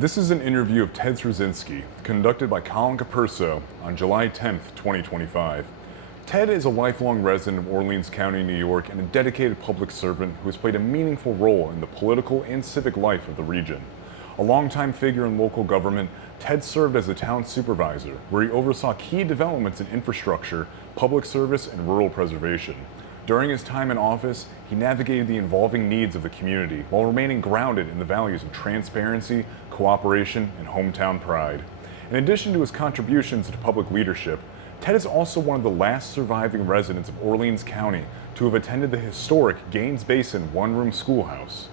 This is an interview of Ted Swercznski, conducted by Collin Capurso on July 10th, 2025. Ted is a lifelong resident of Orleans County, New York, and a dedicated public servant who has played a meaningful role in the political and civic life of the region. A longtime figure in local government, Ted served as the town supervisor, where he oversaw key developments in infrastructure, public service, and rural preservation. During his time in office, he navigated the evolving needs of the community while remaining grounded in the values of transparency, cooperation, and hometown pride. In addition to his contributions to public leadership, Ted is also one of the last surviving residents of Orleans County to have attended the historic Gaines Basin one-room schoolhouse.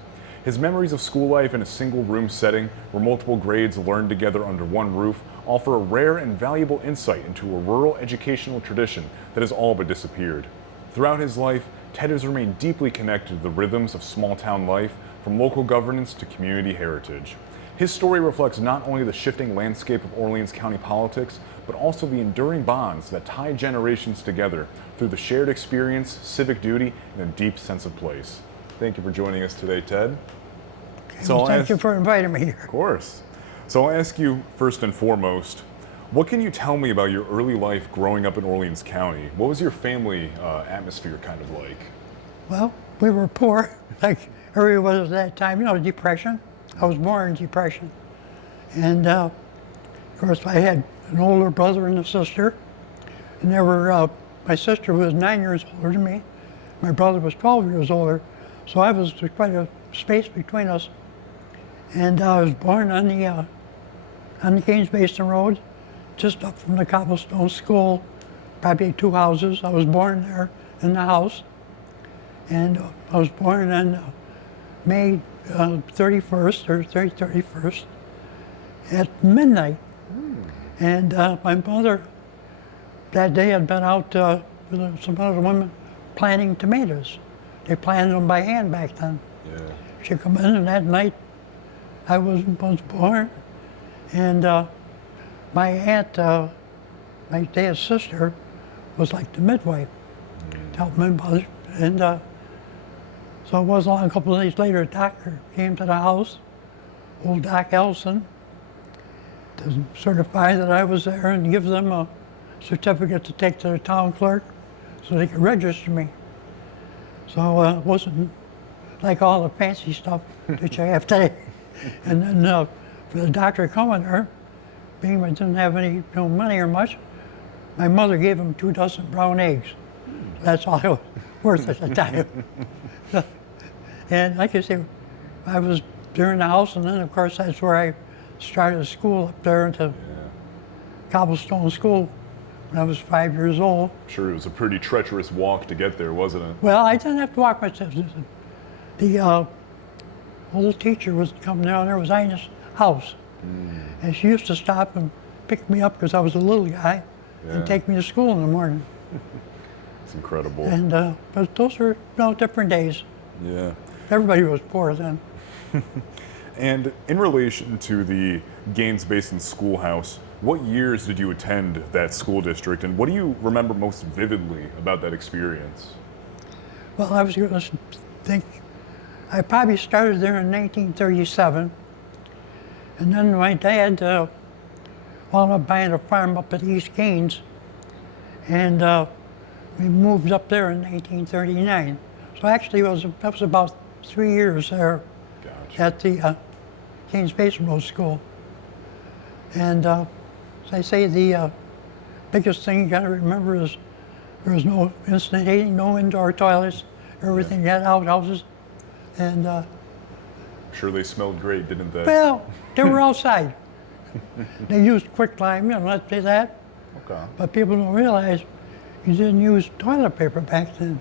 His memories of school life in a single-room setting where multiple grades learned together under one roof offer a rare and valuable insight into a rural educational tradition that has all but disappeared. Throughout his life, Ted has remained deeply connected to the rhythms of small-town life, from local governance to community heritage. His story reflects not only the shifting landscape of Orleans County politics, but also the enduring bonds that tie generations together through the shared experience, civic duty, and a deep sense of place. Thank you for joining us today, Ted. Thank you for inviting me here. Of course. So I'll ask you first and foremost, what can you tell me about your early life growing up in Orleans County? What was your family atmosphere kind of like? Well, we were poor, like everyone was at that time. You know, Depression. I was born in Depression. And of course, I had an older brother and a sister. And they were, my sister was 9 years older than me. My brother was 12 years older. So I was quite a space between us. And I was born on the Gaines Basin Road, just up from the Cobblestone School, probably 2 houses. I was born there in the house. And I was born on May 31st, or 31st, at midnight. And my mother, that day, had been out with some other women planting tomatoes. They planted them by hand back then. Yeah. She come in, and that night I was born. And my aunt, my dad's sister, was like the midwife to help my mother. And so it wasn't long, a couple of days later, a doctor came to the house, old Doc Ellison, to certify that I was there and give them a certificate to take to the town clerk so they could register me. So it wasn't like all the fancy stuff that you have today. And then for the doctor coming there, being I didn't have any money or much, my mother gave him 2 dozen brown eggs. That's all it was worth at the time. And like I say, I was there in the house, and then of course that's where I started school up there into Cobblestone School when I was 5 years old. Sure, it was a pretty treacherous walk to get there, wasn't it? Well, I didn't have to walk myself. The old teacher was coming down there, was Ina's house. And she used to stop and pick me up because I was a little guy and take me to school in the morning. It's incredible. And but those were different days. Yeah. Everybody was poor then. And in relation to the Gaines Basin Schoolhouse, what years did you attend that school district, and what do you remember most vividly about that experience? Well, I was going to think, I probably started there in 1937, and then my dad wound up buying a farm up at East Gaines, and we moved up there in 1939. So actually, that was about 3 years there at the Gaines Basin Road School. And as I say, the biggest thing you got to remember is there was no instant heating, no indoor toilets, everything had outhouses. And Sure, they smelled great, didn't they? well, they were outside. They used quicklime, let's say that. Okay. But people don't realize you didn't use toilet paper back then.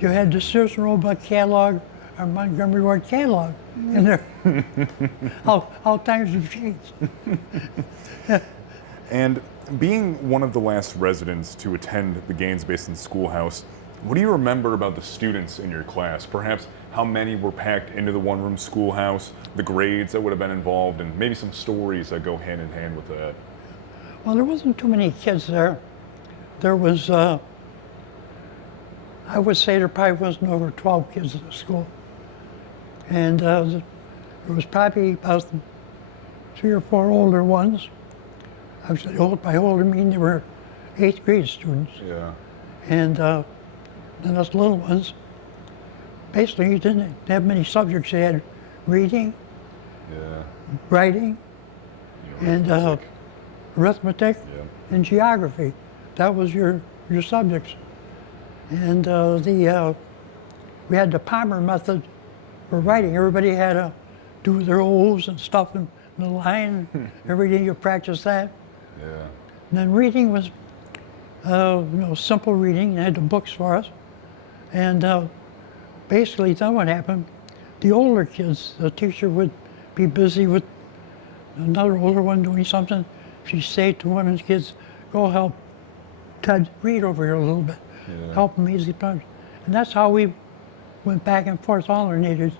You had the Sears and Roebuck catalog or Montgomery Ward catalog in there. all times have changed. And being one of the last residents to attend the Gaines Basin Schoolhouse, what do you remember about the students in your class? Perhaps how many were packed into the one-room schoolhouse, the grades that would have been involved, and maybe some stories that go hand in hand with that. Well, there wasn't too many kids there. There was, I would say there probably wasn't over 12 kids in the school. And there was probably about 3 or 4 older ones. I was old, by older, I mean they were 8th grade students. Yeah. And then us little ones, basically you didn't have many subjects. They had reading, Yeah. writing, and arithmetic Yeah. and geography. That was your subjects. And we had the Palmer method for writing. Everybody had to do their O's and stuff in the line. Every day you practice that. Yeah. And then reading was, simple reading. They had the books for us. And basically, then what happened, the older kids, the teacher would be busy with another older one doing something. She'd say to one of the kids, go help Ted read over here a little bit. Yeah. Help him easy punch. And that's how we went back and forth, alternated.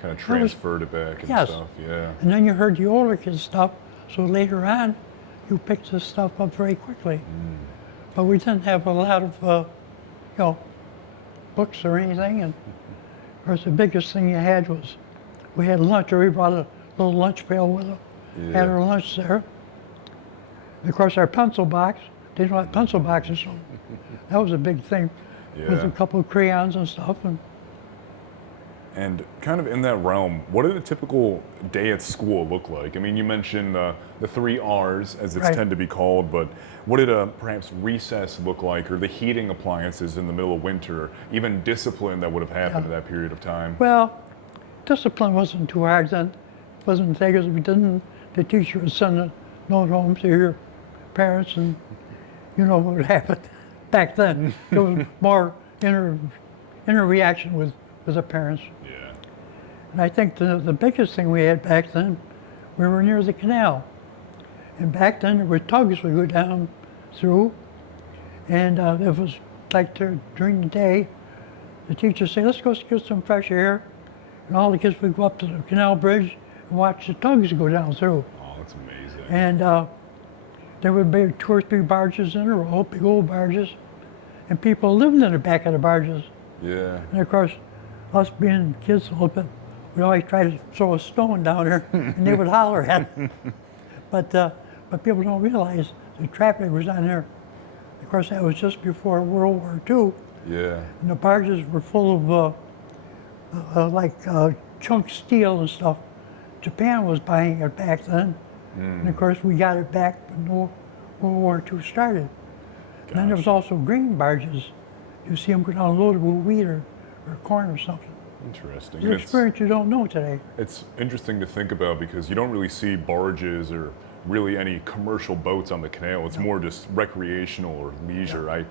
Kind of transferred it back and Yes. stuff. Yeah. And then you heard the older kids stuff, so later on, you picked this stuff up very quickly. But we didn't have a lot of, books or anything. And of course, the biggest thing you had was, we had lunch, or we brought a little lunch pail with us. Yeah. Had our lunch there. And of course, our pencil box, they didn't have pencil boxes, so that was a big thing. With Yeah. a couple of crayons and stuff. And kind of in that realm, what did a typical day at school look like? I mean, you mentioned the 3 R's, as it's Right. tend to be called, but what did perhaps recess look like, or the heating appliances in the middle of winter, even discipline that would have happened in that period of time? Well, discipline wasn't too hard then. It wasn't because we didn't, the teacher would send a note home to your parents, and you know what happened back then. There was more inner reaction with the parents. Yeah. And I think the biggest thing we had back then, we were near the canal. And back then there were tugs we go down through. And it was like during the day, the teacher would say, let's go get some fresh air. And all the kids would go up to the canal bridge and watch the tugs go down through. Oh, that's amazing. And there would be 2 or 3 barges in a row, big old barges. And people lived in the back of the barges. Yeah. And of course, us being kids a little bit, we always try to throw a stone down there, and they would holler at it. But people don't realize the traffic was on there. Of course, that was just before World War II, Yeah. and the barges were full of chunk steel and stuff. Japan was buying it back then, and of course we got it back when World War II started. And then there was also grain barges. You see them go down loaded with wheat or corn or something. Interesting. Your And experience you don't know today. it's interesting to think about because you don't really see barges or really any commercial boats on the canal. It's more just recreational or leisure. I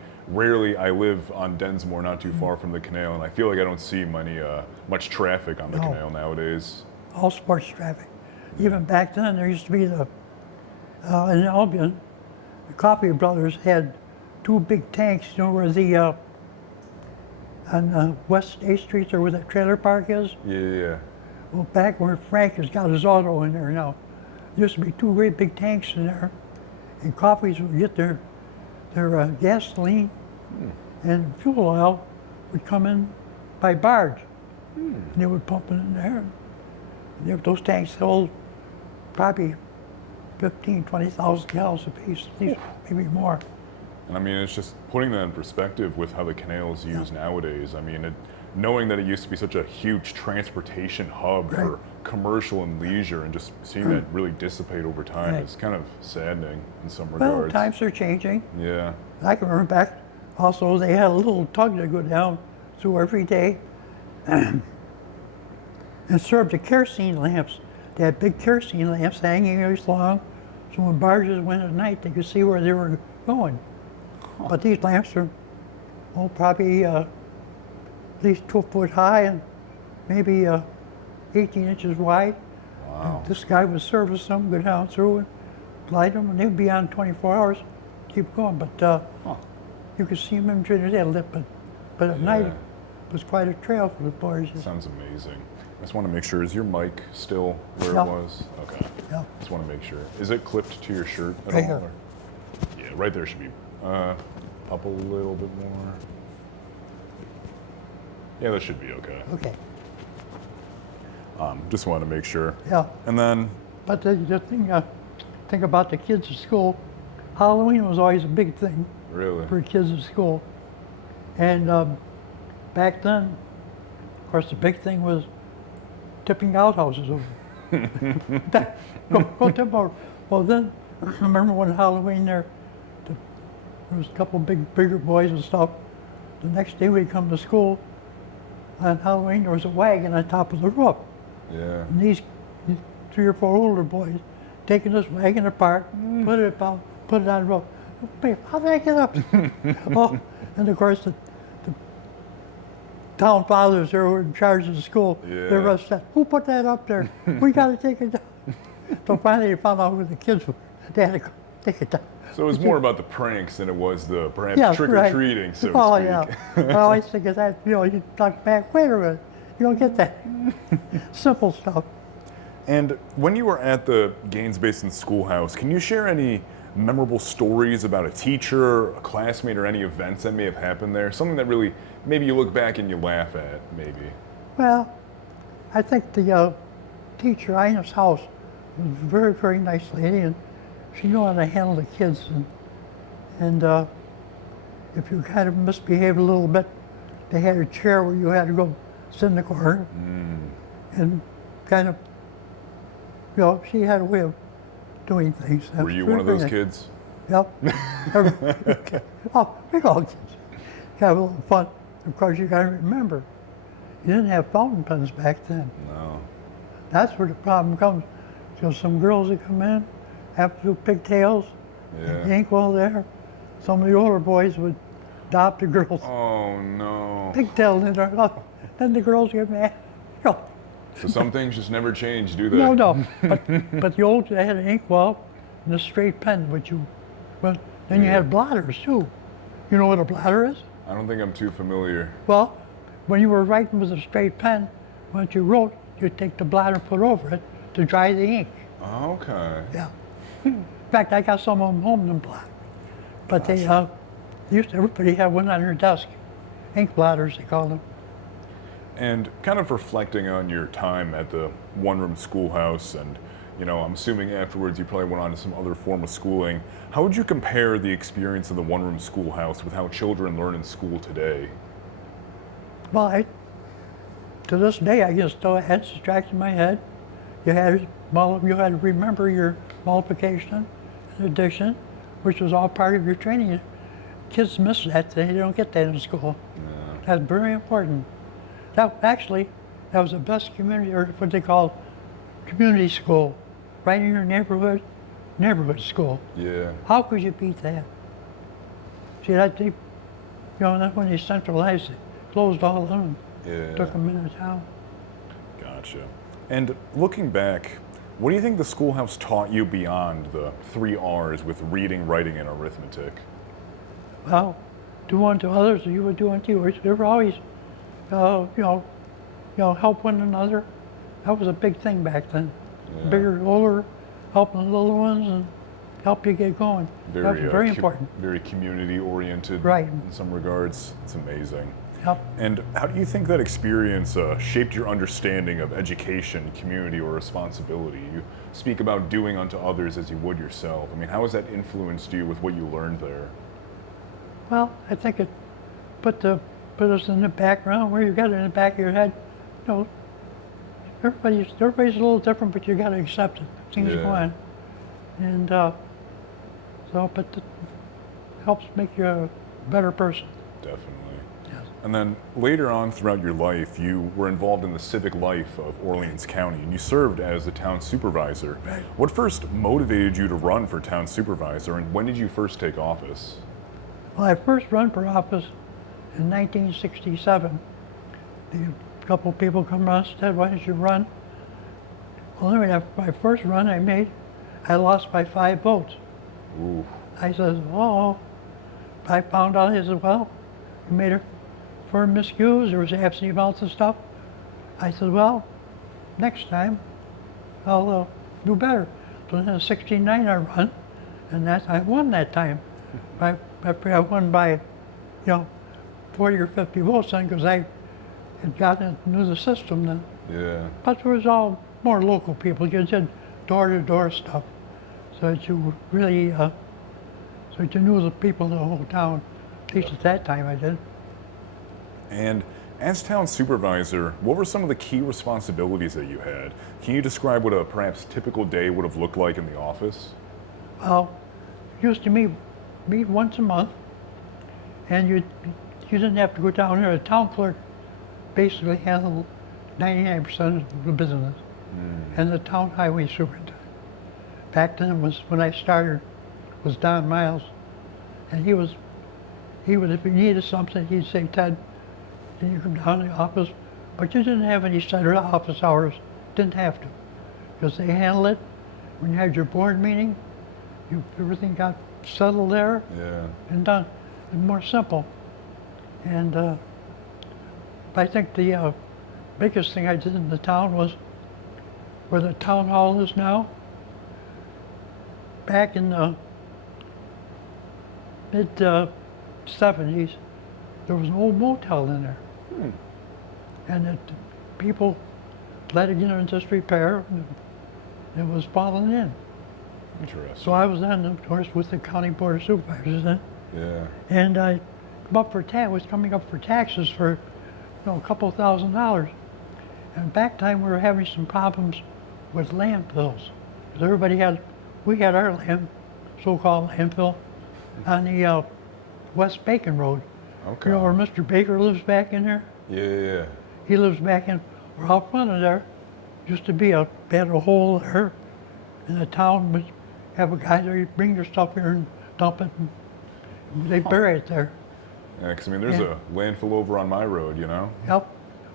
live on Densmore, not too far from the canal, and I feel like I don't see much traffic on the No. canal nowadays. All sports traffic. Even back then, there used to be in Albion, the Coffee Brothers had 2 big tanks, where on West 8th Street, or where that trailer park is. Yeah. Well, back where Frank has got his auto in there now, there used to be 2 great big tanks in there, and Coffees would get their gasoline and fuel oil would come in by barge, and they would pump it in there. And those tanks held probably 20,000 gallons apiece, at least, maybe more. And I mean, it's just putting that in perspective with how the canal is used nowadays. I mean, knowing that it used to be such a huge transportation hub for commercial and leisure, and just seeing that really dissipate over time is kind of saddening in some regards. Well, times are changing. Yeah. I can remember back, also they had a little tug that go down through every day and served the kerosene lamps. They had big kerosene lamps hanging this long, so when barges went at night, they could see where they were going. But these lamps are, probably at least 2 foot high and maybe 18 inches wide. Wow. And this guy would service them, go down through and light them, and they'd be on 24 hours, keep going. But you could see them during the day lit, but at night it was quite a trail for the boys. Sounds amazing. I just want to make sure, is your mic still where Yeah. it was? Okay. Yeah. Just want to make sure. Is it clipped to your shirt at Right all? here. Or? Yeah, right there should be. Up a little bit more. Yeah, that should be okay. Okay. Just wanted to make sure. Yeah. And then But the thing about the kids at school, Halloween was always a big thing Really? for kids at school. And back then, of course, the big thing was tipping outhouses over. Go tip over. Well, then, I remember one Halloween there was a couple of bigger boys and stuff. The next day we'd come to school. On Halloween, there was a wagon on top of the roof. Yeah. And these 3 or 4 older boys taking this wagon apart, put it on the roof. Wait, how did I get up? Oh, and of course the town fathers there were in charge of the school. Yeah. They rushed out. Who put that up there? We got to take it down. So finally they found out who the kids were. They had to go take it down. So it was more about the pranks than it was the perhaps Yeah, trick-or-treating, so to Oh, speak. yeah. I always think of that, you talk back, wait a minute, you don't get that. Simple stuff. And when you were at the Gaines Basin Schoolhouse, can you share any memorable stories about a teacher, a classmate, or any events that may have happened there? Something that really, maybe you look back and you laugh at, maybe. Well, I think the teacher, Ina's house, was a very, very nice lady, and she knew how to handle the kids. And if you kind of misbehaved a little bit, they had a chair where you had to go sit in the corner and kind of, she had a way of doing things. Were you one of those kids? Yep. Oh, we're all kids. Have a little fun. Of course, you got to remember, you didn't have fountain pens back then. No. That's where the problem comes. Because some girls that come in have to do pigtails, and the inkwell there. Some of the older boys would adopt the girls. Oh, no. Pigtails in there. Oh, then the girls get mad. Oh, So some things just never change, do they? no. But the old, they had an inkwell and a straight pen, but then you had blotters too. You know what a blotter is? I don't think I'm too familiar. Well, when you were writing with a straight pen, once you wrote, you'd take the blotter, put over it to dry the ink. Okay. Yeah. In fact, I got some of them home in black. But everybody had one on their desk. Ink blotters, they call them. And kind of reflecting on your time at the one-room schoolhouse, and I'm assuming afterwards you probably went on to some other form of schooling. How would you compare the experience of the one-room schoolhouse with how children learn in school today? Well, to this day, I just still had subtract in my head. You had to remember your multiplication and addition, which was all part of your training. Kids miss that; they don't get that in school. Yeah. That's very important. That was the best community, or what they call community school, right in your neighborhood school. Yeah. How could you beat that? See, that's when they centralized it, closed all of them, took them into town. Gotcha. And looking back, what do you think the schoolhouse taught you beyond the 3 R's with reading, writing, and arithmetic? Well, do unto others as you would do unto yours. They were always, help one another. That was a big thing back then. Yeah. Bigger, older, helping the little ones and help you get going. That was very important. Very community-oriented Right. in some regards. It's amazing. Yep. And how do you think that experience shaped your understanding of education, community, or responsibility? You speak about doing unto others as you would yourself. I mean, how has that influenced you with what you learned there? Well, I think it put us in the background where you got it in the back of your head. Everybody's a little different, but you got to accept it. Things go on, and but it helps make you a better person. Definitely. Yes. And then later on throughout your life, you were involved in the civic life of Orleans County, and you served as the town supervisor. Right. What first motivated you to run for town supervisor, and when did you first take office? Well, I first run for office in 1967. A couple of people come around and said, "Why don't you run?" Well, anyway, my first run I lost by 5 votes. Ooh. I said, "Oh." I found out, he said, "Well, you made a firm miscues, there was absentee ballots and stuff." I said, "Well, next time I'll do better." So then in 69 I run, and I won that time. I won by, 40 or 50 votes then, because I had gotten into the system then. Yeah. But there was all more local people. You did door-to-door stuff, so that you really, so that you knew the people in the whole town. At least at that time I did. And as town supervisor, what were some of the key responsibilities that you had? Can you describe what a perhaps typical day would have looked like in the office? Well, used to meet once a month, and you didn't have to go down there. The town clerk basically handled 99% of the business, and the town highway superintendent. Back then when I started, was Don Miles, and he would, if you needed something, he'd say, Ted, can you come down to the office? But you didn't have any set office hours, didn't have to, because they handled it. When you had your board meeting, everything got settled there and done. It was more simple. And I think the biggest thing I did in the town was where the town hall is now. Back in the mid-70s, there was an old motel in there. And people let it get into disrepair, and it was falling in. Interesting. So I was then, of course, with the county board of supervisors then. Yeah. And I was coming up for taxes for a couple $1,000s. And back time we were having some problems with landfills. Because we had our so-called landfill on the West Bacon Road. Okay. You know where Mr. Baker lives back in there? Yeah. He lives back in, or out front of there, used to be they had a hole there, and the town would have a guy there, he'd bring their stuff here and dump it, and they'd bury it there. Yeah, because I mean, there's a landfill over on my road, you know? Yep.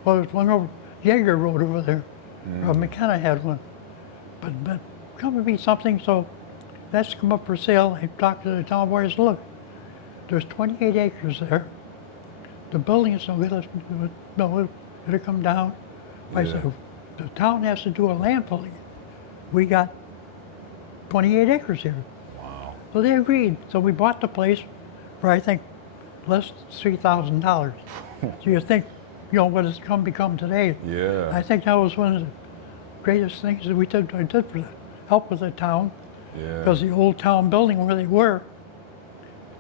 Well, there's one over Jaeger Road over there. McKenna had one. But come to be something, so that's come up for sale. I talked to the town board, I said, look, there's 28 acres there. The building is so good, it'll come down. I said, the town has to do a landfill. We got 28 acres here. Wow. So they agreed. So we bought the place for, I think, less than $3,000. So you think, what it's become today. Yeah. I think that was one of the greatest things that I did for help with the town. Yeah. Because the old town building where they were,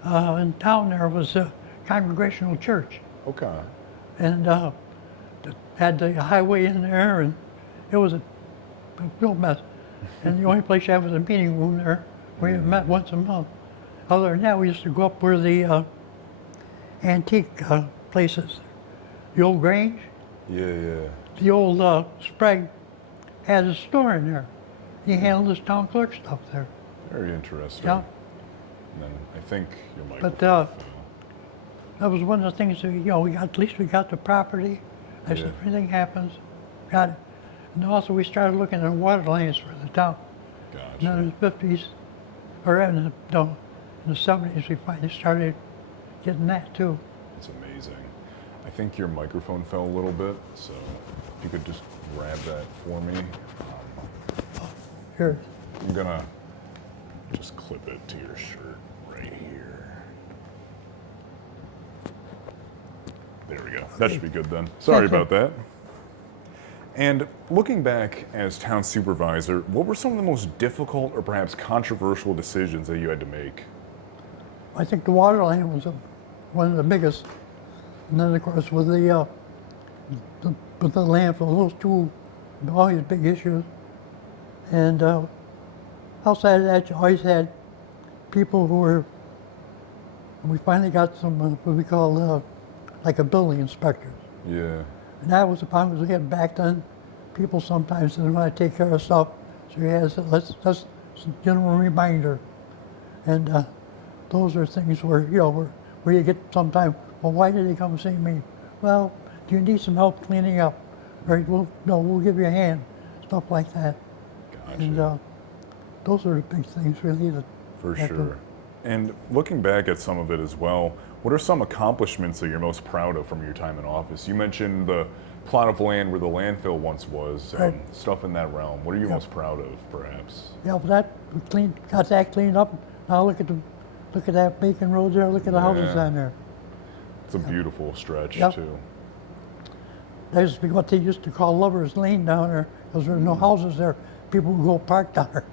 in town there was a Congregational Church. Okay. And it had the highway in there, and it was a real mess. And the only place you had was a meeting room there, where you met once a month. Other than that, we used to go up where the antique places, the old Grange, the old Sprague had a store in there. He handled his town clerk stuff there. Very interesting. Yeah. And then I think your But microphone. that was one of the things that, at least we got the property. I said, if anything happens, got it. And also we started looking at water lines for the town. Gotcha. And then in the 50s, or in the 70s, we finally started getting that too. It's amazing. I think your microphone fell a little bit, so if you could just grab that for me. Here. I'm gonna just clip it to your shirt right here. There we go. That should be good then. Sorry about that. And looking back as town supervisor, what were some of the most difficult or perhaps controversial decisions that you had to make? I think the water line was one of the biggest. And then, of course, with the landfill, those two always big issues. And outside of that, you always had people who were, we finally got some, what we call like a building inspector. Yeah. And that was the problem, because we had back then, people sometimes didn't want to take care of stuff. So you had to, let's just give them a reminder. And those are things where, where you get sometimes, well, why did they come see me? Well, do you need some help cleaning up? Or, we'll give you a hand, stuff like that. Gotcha. And those are the big things really that. For sure. And looking back at some of it as well, what are some accomplishments that you're most proud of from your time in office? You mentioned the plot of land where the landfill once was, Right. stuff in that realm. What are you most proud of, perhaps? Yeah, but got that cleaned up. Now look at that Bacon Road there. Look at the houses down there. It's a beautiful stretch too. That used to be what they used to call Lovers Lane down there, because there were no houses there. people would go park down there.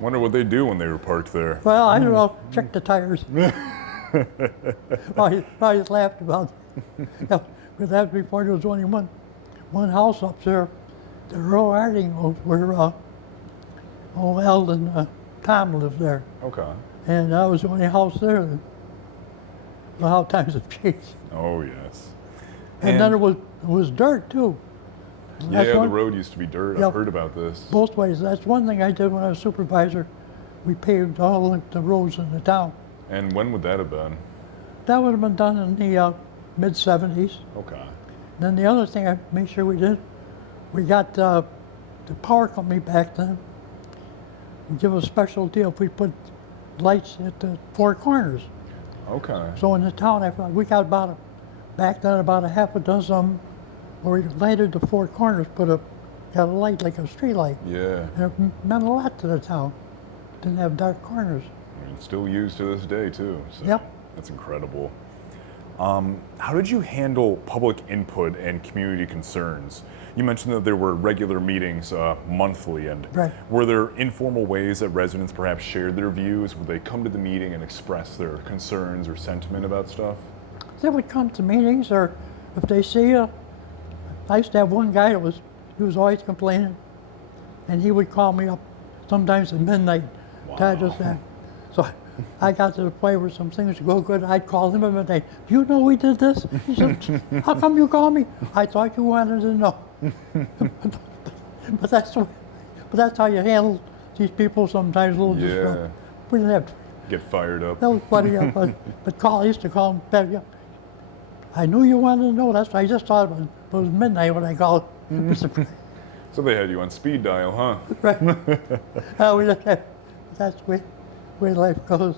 Wonder what they do when they were parked there. Well, I don't know, check the tires. I just laughed about it. Yeah, but that was before there was only one house up there. The Earl Harding where old Al and Tom lived there. Okay. And that was the only house there. Well, how times have changed. Oh, yes. And then it was dirt too. Yeah, the road used to be dirt. Yep. I've heard about this. Both ways. That's one thing I did when I was supervisor. We paved all the roads in the town. And when would that have been? That would have been done in the mid-70s. Okay. Then the other thing I made sure we did, we got the power company back then would give us a special deal if we put lights at the four corners. Okay. So in the town, we got back then about a half a dozen where we lighted the four corners, got a light like a street light. Yeah. And it meant a lot to the town. Didn't have dark corners. I mean, still used to this day too. So Yep. That's incredible. How did you handle public input and community concerns? You mentioned that there were regular meetings monthly, and Right. were there informal ways that residents perhaps shared their views? Would they come to the meeting and express their concerns or sentiment about stuff? They would come to meetings, or if they see you. I used to have one guy he was always complaining, and he would call me up sometimes at midnight. Wow. Ted, just that. So I got to the point where some things would go good. I'd call him at midnight. Do you know we did this? He said, how come you called me? I thought you wanted to know. but that's how you handle these people sometimes a little disrupt. We didn't have to. Get fired up. That was funny, I used to call him back. Yeah. I knew you wanted to know. That's what I just thought it was midnight when I called. So they had you on speed dial, huh? Right. That's the way life goes.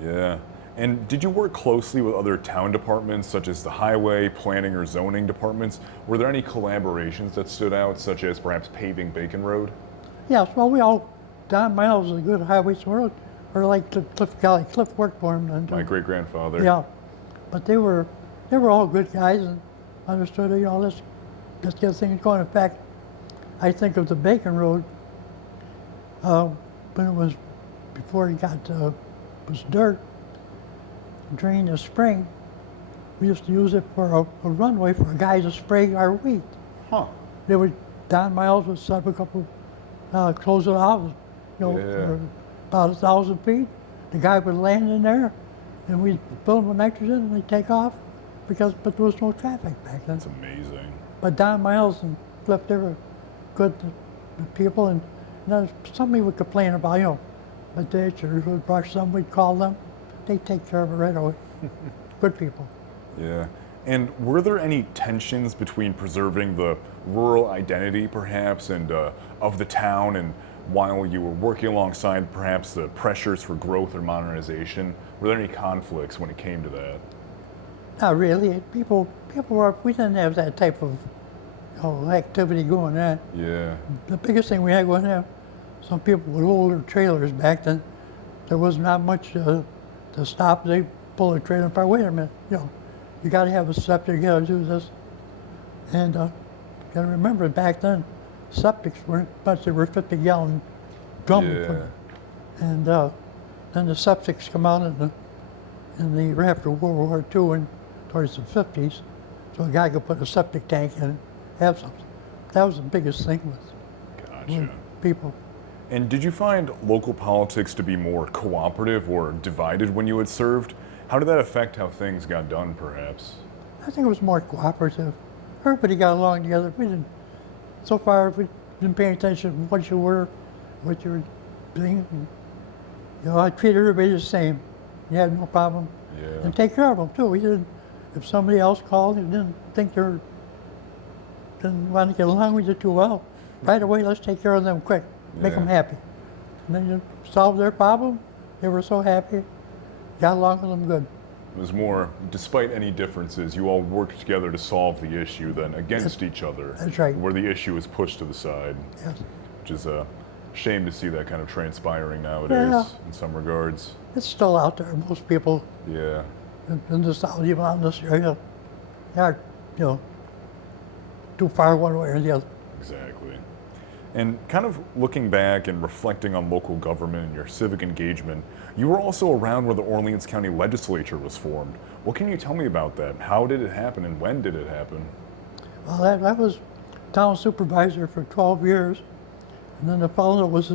Yeah. And did you work closely with other town departments, such as the highway, planning, or zoning departments? Were there any collaborations that stood out, such as perhaps paving Bacon Road? Yes, well, Don Miles is a good highway swirl, or like Cliff worked for him then too. My great-grandfather. Yeah, but they were all good guys and understood, let's get things going. In fact, I think of the Bacon Road, when it was, before it was dirt, during the spring, we used to use it for a runway for guys to spray our wheat. Huh. Don Miles would set up a couple, close it off, for about 1,000 feet. The guy would land in there, and we'd fill them with nitrogen, and they'd take off, but there was no traffic back then. That's amazing. But Don Miles and Cliff, they were good people, and somebody would complain about, a ditch or would brush some, we'd call them. They'd take care of it right away. Good people. Yeah. And were there any tensions between preserving the rural identity, perhaps, and of the town, and while you were working alongside perhaps the pressures for growth or modernization? Were there any conflicts when it came to that? Not really. People we didn't have that type of activity going on. Yeah. The biggest thing we had going on, some people with older trailers back then, there was not much to stop. They pull a trailer apart. Wait a minute, you got to have a septic. You got to do this, and got to remember back then, septics weren't much. They were 50-gallon drum. Yeah. And then the septics come out after World War II and towards the 50s, so a guy could put a septic tank in and have something. That was the biggest thing with people. And did you find local politics to be more cooperative or divided when you had served? How did that affect how things got done, perhaps? I think it was more cooperative. Everybody got along together. So far, we didn't pay attention to what you were doing. I treated everybody the same. You had no problem. Yeah. And take care of them too. If somebody else called and didn't want to get along with you too well, right away, let's take care of them quick. Make them happy. And then you solve their problem. They were so happy. Got along with them good. It was more, despite any differences, you all worked together to solve the issue than against each other. That's right. Where the issue was pushed to the side. Yes. Which is a shame to see that kind of transpiring nowadays in some regards. It's still out there. Most people Yeah. in the South, even out in this area, they aren't, too far one way or the other. Exactly. And kind of looking back and reflecting on local government and your civic engagement, you were also around where the Orleans County Legislature was formed. What can you tell me about that? How did it happen and when did it happen? Well, I was town supervisor for 12 years, and then the fellow that was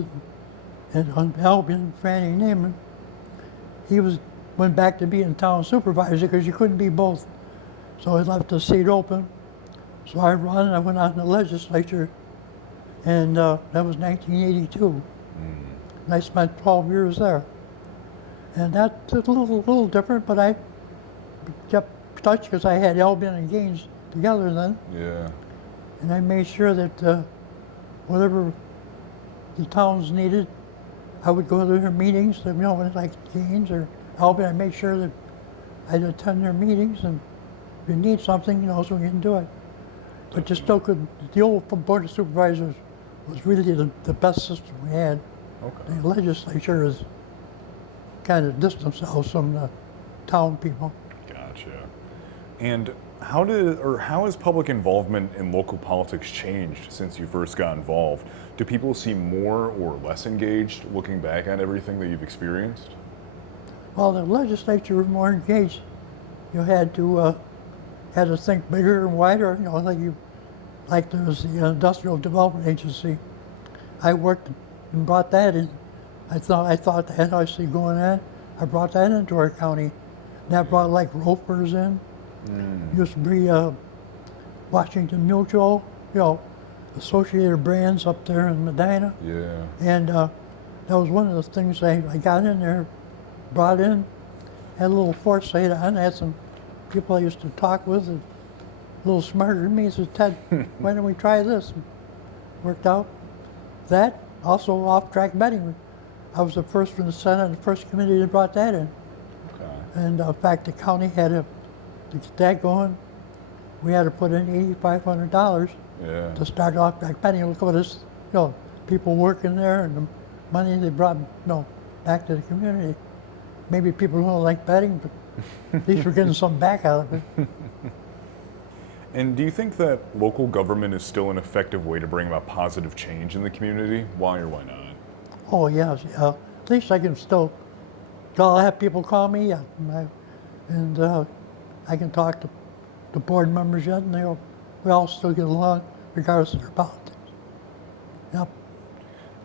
on Albion, Fanning Neiman, went back to being town supervisor because you couldn't be both. So he left the seat open. So I went on the legislature, and that was 1982. And I spent 12 years there. And that's a little different, but I kept in touch because I had Albion and Gaines together then. Yeah. And I made sure that whatever the towns needed, I would go to their meetings, like Gaines or Albion. I made sure that I'd attend their meetings, and if you need something, so we can do it. But you still could, the old Board of Supervisors was really the best system we had. Okay. The legislature is kind of distanced themselves from the town people. Gotcha. And how has public involvement in local politics changed since you first got involved? Do people seem more or less engaged looking back at everything that you've experienced? Well, the legislature was more engaged. You had to think bigger and wider. Like there was the Industrial Development Agency. I worked and brought that in. I thought that I see going on. I brought that into our county. That brought like ropers in. Used to be Washington Mutual, Associated Brands up there in Medina. Yeah. And that was one of the things I got in there, brought in, had a little foresight on. I had some people I used to talk with, a little smarter than me. He said, Ted, why don't we try this? Worked out. That, also off-track betting. I was the first from the Senate, the first committee that brought that in. Okay. And in fact, the county had to get that going. We had to put in $8,500 to start off-track betting. Look at this, people working there and the money they brought, back to the community. Maybe people don't like betting, but at least we're getting something back out of it. And do you think that local government is still an effective way to bring about positive change in the community? Why or why not? Oh, yes, yeah. At least I can still, I'll have people call me, and I can talk to the board members yet, and we all still get along regardless of their politics. Yep.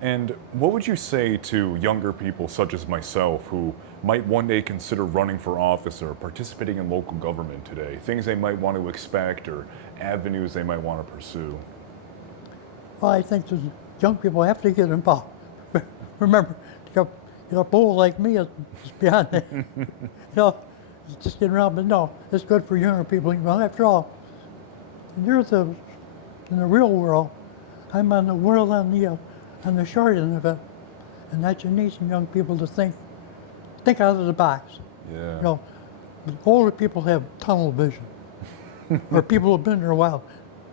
And what would you say to younger people such as myself who might one day consider running for office or participating in local government today? Things they might want to expect or avenues they might want to pursue? Well, I think the young people have to get involved. Remember, to get up old like me is beyond that. Just getting around, but no, it's good for younger people. Well, after all, you're in the real world. I'm on the world on the short end of it, and that you need some young people to think out of the box. Yeah. Older people have tunnel vision, or people who've been there a while,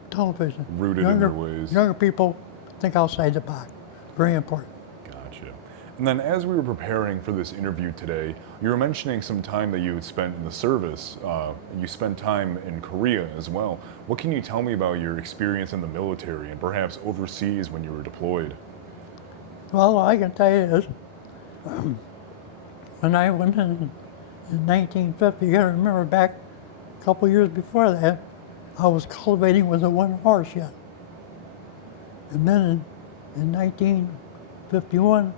tunnel vision. Rooted in their ways. Younger people think outside the box. Very important. Gotcha. And then as we were preparing for this interview today, you were mentioning some time that you had spent in the service. You spent time in Korea as well. What can you tell me about your experience in the military and perhaps overseas when you were deployed? Well, I can tell you this. When I went in 1950, you got to remember back a couple years before that, I was cultivating with a one horse yet. And then in 1951,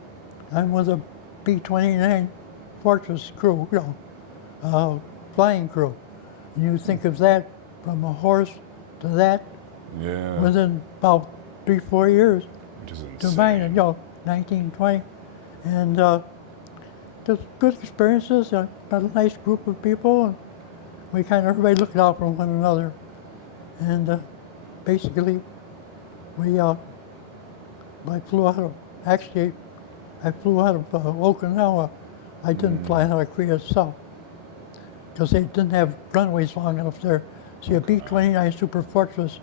I'm with a B-29 Fortress crew, flying crew. And you think of that from a horse to that within about 3-4 years. Which is insane. Combined, 1920. And just good experiences. Got a nice group of people, and we everybody looked out for one another. And basically, I flew out of Okinawa. I didn't fly out of Korea itself because they didn't have runways long enough there. See, a B-29 Super Fortress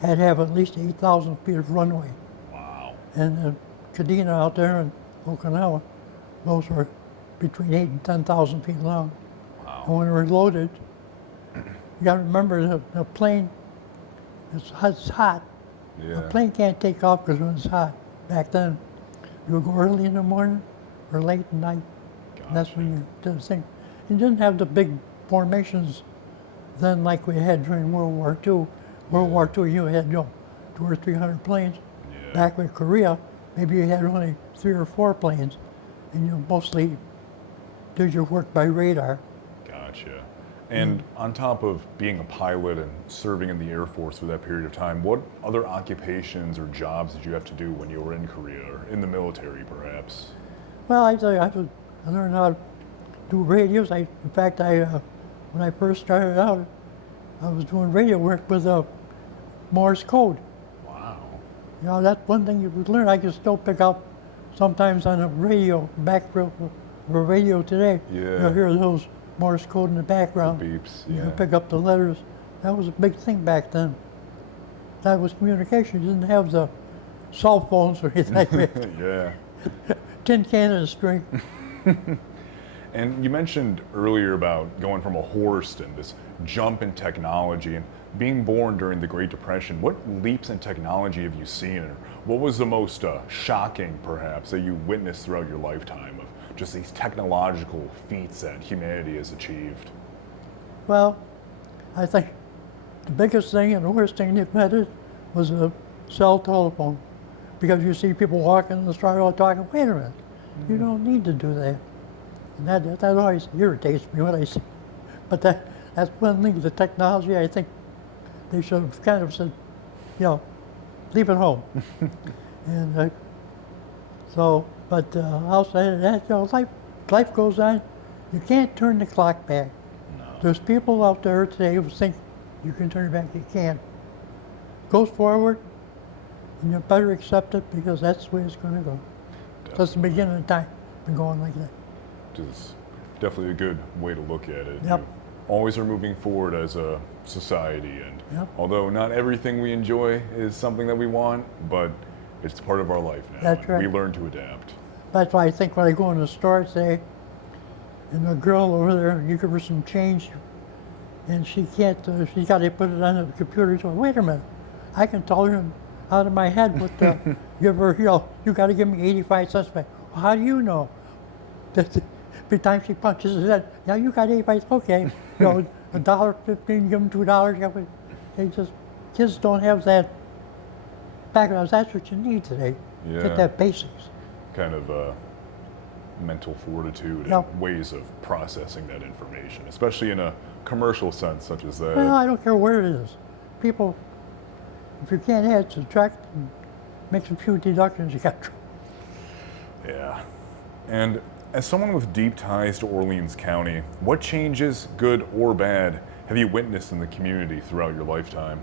had to have at least 8,000 feet of runway. Wow. And Kadena out there in Okinawa, those were between 8,000 and 10,000 feet long. Wow. And when we were loaded, you got to remember the plane, it's hot, A Yeah. plane can't take off because when it's hot. Back then, you would go early in the morning or late at night. And that's when you did the thing. You didn't have the big formations then like we had during World War II. World War II, you had 200 or 300 planes. Yeah. Back with Korea, maybe you had only 3 or 4 planes, and you mostly did your work by radar. Gotcha. And on top of being a pilot and serving in the Air Force for that period of time, what other occupations or jobs did you have to do when you were in Korea or in the military, perhaps? Well, I learned how to do radios. In fact, when I first started out, I was doing radio work with Morse code. Wow. You know, that's one thing you would learn. I can still pick up sometimes on a radio, of a radio today. Yeah. You'll hear those Morse code in the background. The beeps, You yeah. can pick up the letters. That was a big thing back then. That was communication. You didn't have the cell phones or anything like that. Yeah. Tin can and a string. And you mentioned earlier about going from a horse and this jump in technology and being born during the Great Depression. What leaps in technology have you seen, or what was the most shocking, perhaps, that you witnessed throughout your lifetime of just these technological feats that humanity has achieved? Well, I think the biggest thing and the worst thing they invented was a cell telephone. Because you see people walking in the street all talking, wait a minute, you don't need to do that. And that always irritates me when I see. But that's one thing, the technology, I think they should have kind of said, leave it home. And outside of that, life goes on. You can't turn the clock back. No. There's people out there today who think you can turn it back. You can't. Goes forward, and you better accept it because that's the way it's going to go. That's the beginning of time. Been going like that. Which is definitely a good way to look at it. Yep. You always are moving forward as a society, and Yep. although not everything we enjoy is something that we want, but it's part of our life now. That's and right. We learn to adapt. That's why I think when I go in the store today, and the girl over there, you give her some change, and she can't, she got to put it on the computer. So wait a minute, I can tell her out of my head what to give her, you got to give me 85 cents back. Well, how do you know? Every time she punches it in, yeah, you got 85 cents, okay. $1.15, give them $2. Kids don't have that background. That's what you need today. Yeah. Get that basics. Kind of mental fortitude Yep. and ways of processing that information, especially in a commercial sense such as that. Well, I don't care where it is. People, if you can't add, subtract, and make a few deductions, you got trouble. Yeah. And as someone with deep ties to Orleans County, what changes, good or bad, have you witnessed in the community throughout your lifetime?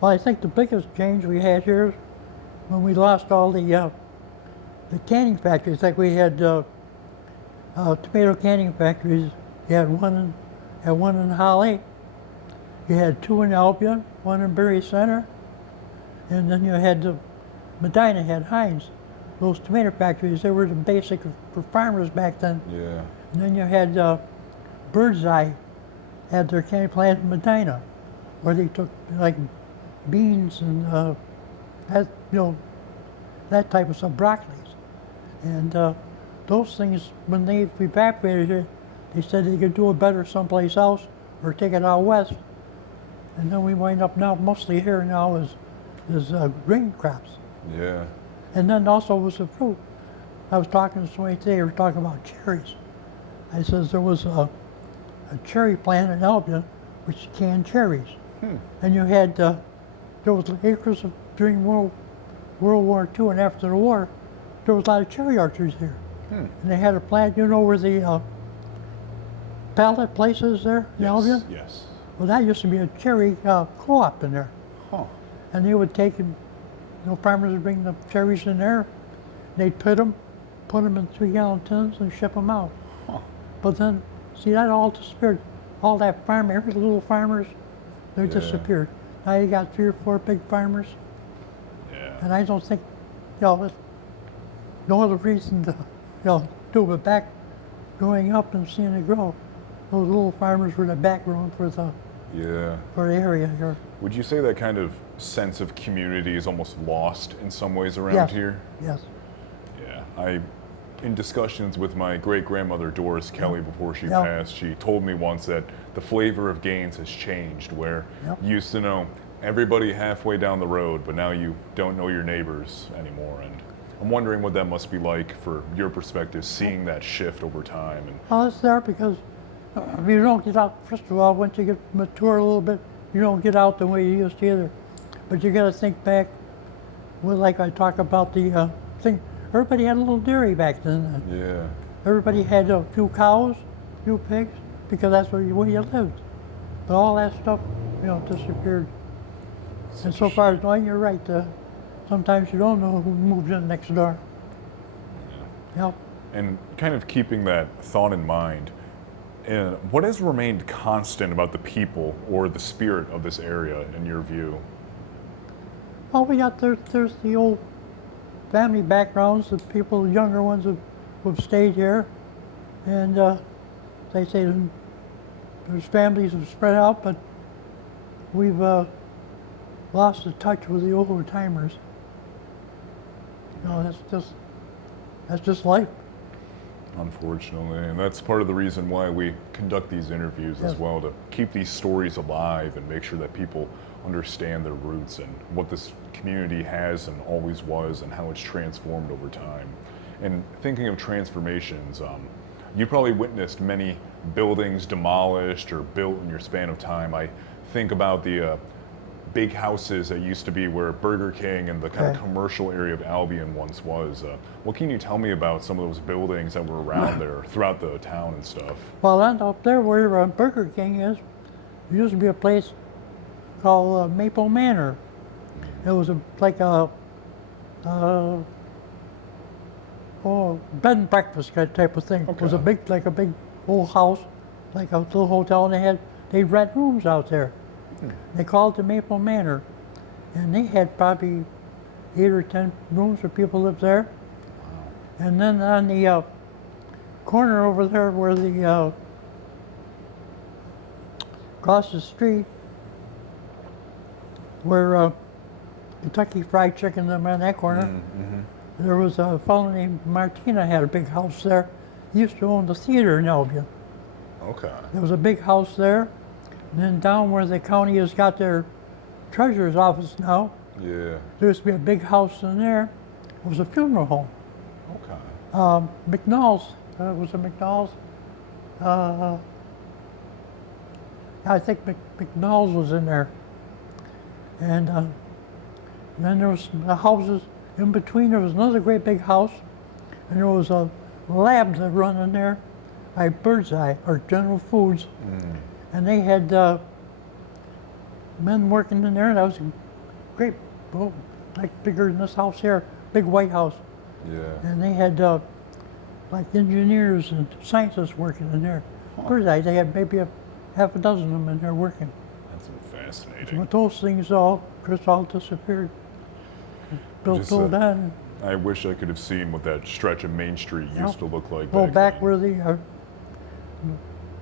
Well, I think the biggest change we had here is when we lost all the canning factories. Like we had tomato canning factories. You had one in Holly. You had 2 in Albion, 1 in Berry Center, and then you had Medina had Heinz. Those tomato factories, they were the basic for farmers back then. Yeah. And then you had Birdseye had their canning plant in Medina, where they took like beans and that type of stuff, broccolis. And those things, when they evaporated it, they said they could do it better someplace else or take it out west. And then we wind up now, mostly here now is grain crops. Yeah. And then also was the fruit. I was talking to somebody today, we were talking about cherries. I says there was a cherry plant in Albion which canned cherries. And you had, there was acres of, during World War II and after the war, there was a lot of cherry orchards here. And they had a plant, where the pallet places there in Albion? Yes. Well, that used to be a cherry co-op in there. Huh. And they would take them, farmers would bring the cherries in there, they'd put them in 3-gallon tins and ship them out. Huh. But then, see, that all disappeared. All that every little farmers, they disappeared. Now you got 3 or 4 big farmers, Yeah. and I don't think, there's no other reason to, do it. But back growing up and seeing it grow, those little farmers were the background for the Yeah. for the area here. Would you say that kind of sense of community is almost lost in some ways around Yes. here? Yes. Yeah. In discussions with my great-grandmother Doris Kelly before she Yeah. passed, she told me once that the flavor of Gaines has changed, where Yep. you used to know everybody halfway down the road, but now you don't know your neighbors anymore. And I'm wondering what that must be like for your perspective, seeing that shift over time. And Well, it's there because you don't get out, first of all, once you get mature a little bit, you don't get out the way you used to either. But you got to think back, well, like I talk about the thing, everybody had a little dairy back then. yeah, Everybody had a few cows, a few pigs, because that's where you lived. But all that stuff, disappeared. And so far as knowing, you're right. Sometimes you don't know who moved in next door. Yep. and kind of keeping that thought in mind, and what has remained constant about the people or the spirit of this area in your view? Well, there's the old family backgrounds, the people, the younger ones who've stayed here. And they say there's families have spread out, but we've lost the touch with the older timers. That's just life. Unfortunately, and that's part of the reason why we conduct these interviews as Yes. well, to keep these stories alive and make sure that people understand their roots and what this community has and always was and how it's transformed over time. And thinking of transformations, you probably witnessed many buildings demolished or built in your span of time. I think about the big houses that used to be where Burger King and the kind of Okay. commercial area of Albion once was. What can you tell me about some of those buildings that were around there throughout the town and stuff? Well, and up there where Burger King is, there used to be a place called Maple Manor. It was like a bed and breakfast kind of type of thing. It was Okay. like a big old house, like a little hotel, and they'd rent rooms out there. They called it the Maple Manor, and they had probably 8 or 10 rooms where people lived there. And then on the corner over there where the across the street where Kentucky Fried Chicken, them on that corner, there was a fellow named Martina had a big house there. He used to own the theater in Albion. Okay. There was a big house there. And then down where the county has got their treasurer's office now, Yeah. there used to be a big house in there. It was a funeral home. Okay. McNall's, was it McNall's? I think McNall's was in there. And then there was the houses in between. There was another great big house, and there was a lab that run in there by Birdseye or General Foods, and they had men working in there. And that was a great, well, like bigger than this house here, big white house. Yeah. And they had like engineers and scientists working in there. Birdseye, they had maybe half a dozen of them in there working. That's fascinating. But those things all disappeared. Built Just, all down. I wish I could have seen what that stretch of Main Street used to look like. Well, back then. where the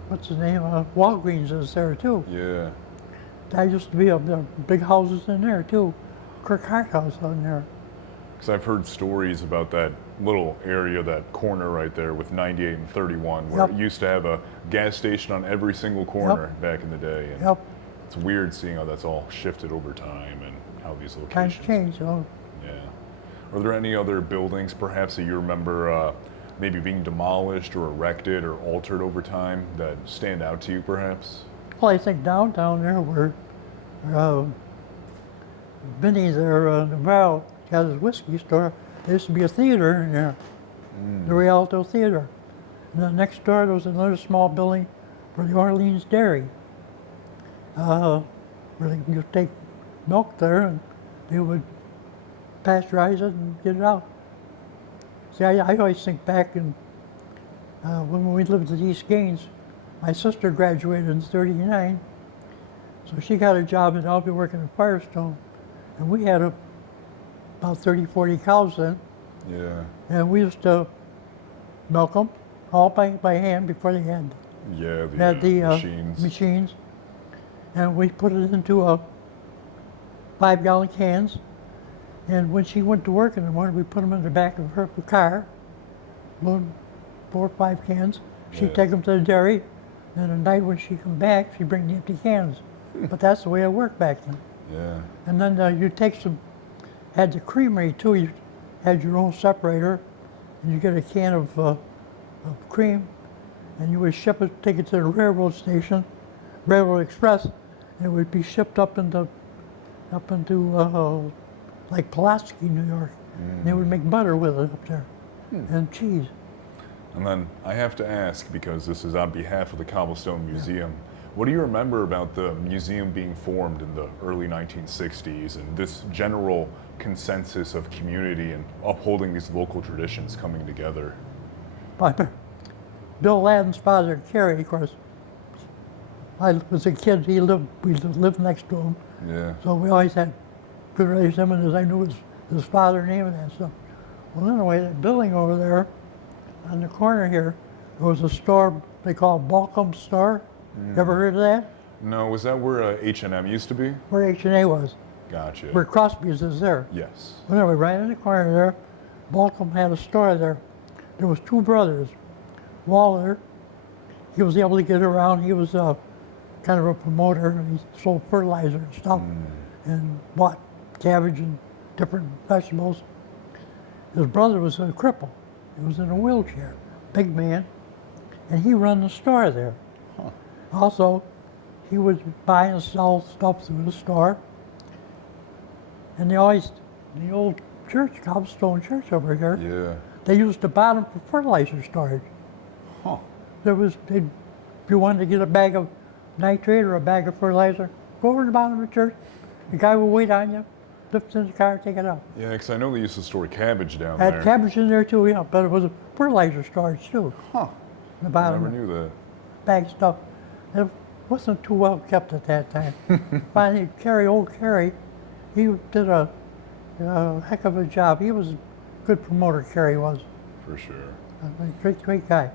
what's the name? Walgreens is there too. Yeah. That used to be big houses in there too. Kirk Hart House on there. Because I've heard stories about that little area, that corner right there with 98 and 31, where Yep. it used to have a gas station on every single corner back in the day. And Yep, it's weird seeing how that's all shifted over time and how these times locations. change. Yeah. Are there any other buildings perhaps that you remember maybe being demolished or erected or altered over time that stand out to you perhaps? Well, I think downtown there where Vinny there, Navarro, got his whiskey store. There used to be a theater in there, the Rialto Theater. And then next door there was another small building for the Orleans Dairy, where you take milk there and they would pasteurize it and get it out. See, I always think back and when we lived at East Gaines, my sister graduated in '39, so she got a job at Albion working at Firestone, and we had about 30, 40 cows then, Yeah. and we used to milk them all by hand before they had Yeah, the machines. machines. and we put it into a 5-gallon cans. And when she went to work in the morning, we put them in the back of her car, load 4 or 5 cans. She'd take them to the dairy. Then at night when she come back, she'd bring the empty cans. But that's the way it worked back then. Yeah. And then you take some, had the creamery too. You had your own separator, and you get a can of cream, and you would ship it, take it to the railroad station, Railroad Express, and it would be shipped up into like Pulaski, New York. And they would make butter with it up there, and cheese. And then I have to ask, because this is on behalf of the Cobblestone Museum, what do you remember about the museum being formed in the early 1960s and this general consensus of community and upholding these local traditions coming together? But Bill Ladden's father, Kerry, of course, I was a kid, we lived next to him. Yeah. So we always had good relations, and as I knew his father's name and that stuff. Well, anyway, that building over there on the corner here, there was a store they called Balcom Store. You ever heard of that? No, was that where H&M used to be? Where H&A was, Gotcha. where Crosby's is there. Yes. Well, anyway, right in the corner there, Balcom had a store there. There was 2 brothers. Waller, he was able to get around. He was kind of a promoter, and he sold fertilizer and stuff, and bought cabbage and different vegetables. His brother was a cripple. He was in a wheelchair, big man, and he run the store there. Huh. Also, he would buy and sell stuff through the store. And they always, the old church, Cobblestone Church over here, Yeah. they used the bottom for fertilizer storage. Huh. If you wanted to get a bag of nitrate or a bag of fertilizer, go over to the bottom of the church. The guy will wait on you, lift in the car, take it out. Yeah, because I know they used to store cabbage down Had there. cabbage in there too, yeah, but it was a fertilizer storage too. Huh. The I bottom never knew that. bag stuff. It wasn't too well kept at that time. Finally, old Kerry, he did a heck of a job. He was a good promoter, Kerry was. For sure. A great guy.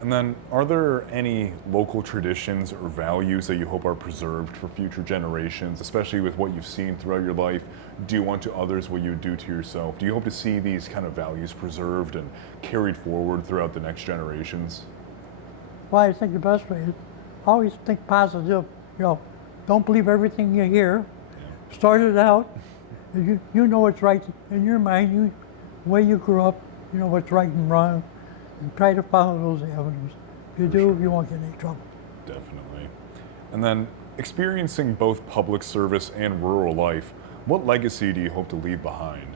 And then, are there any local traditions or values that you hope are preserved for future generations, especially with what you've seen throughout your life? Do unto others what you do to yourself. Do you hope to see these kind of values preserved and carried forward throughout the next generations? Well, I think the best way is always think positive. Don't believe everything you hear. Start it out. You know what's right in your mind. The way you grew up, you know what's right and wrong. And try to follow those avenues. If you do, you won't get in any trouble. Definitely. And then, experiencing both public service and rural life, what legacy do you hope to leave behind?